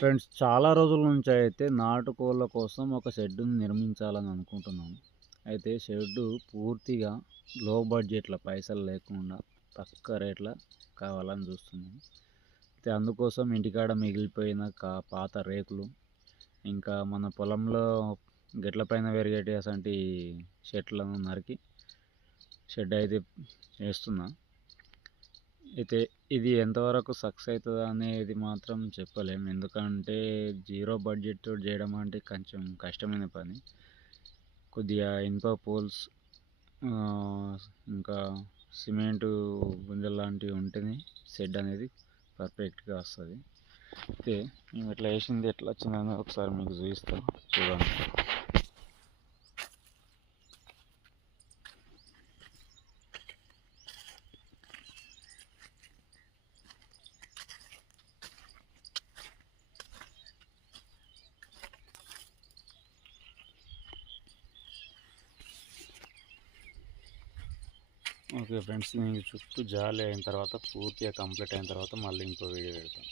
Friends, చాలా రోజుల నుంచి అయితే నాటుకోళ్ళ కోసం ఒక షెడ్డుని నిర్మించాలని అనుకుంటున్నాం. అయితే షెడ్డు పూర్తిగా లో బడ్జెట్‌లో, పైసలు లేకుండా తక్కువ రేట్‌లో కావాలని చూస్తున్నాం. అయితే అందుకోసం ఇంటికాడ మిగిలిపోయిన పాత రేకులు, ఇంకా మన పొలంలో గట్ల పైన పెరిగేటి అసంటి చెట్లను నరికి షెడ్ అయితే చేస్తున్నా. అయితే ఇది ఎంతవరకు సక్సెస్ అవుతదా అనేది మాత్రం చెప్పలేం. ఎందుకంటే జీరో బడ్జెట్‌తోటి చేయడం అంటే కొంచెం కష్టమైన పని. కొద్దిగా ఇనుప పోల్స్, ఆహ్, ఇంకా సిమెంటు గుంజలు లాంటివి ఉంటేనే షెడ్ అనేది పర్ఫెక్ట్‌గా వస్తది. అయితే మేము ఇట్లా ఏసింది ఎట్లా వచ్చిందనేది ఒకసారి మీకు చూపిస్తా, చూడండి. ఓకే ఫ్రెండ్స్, నేను చుట్టూ జాలి అయిన తర్వాత పూర్తిగా కంప్లీట్ అయిన తర్వాత మళ్ళీ ఇంకో వీడియో పెడతాను.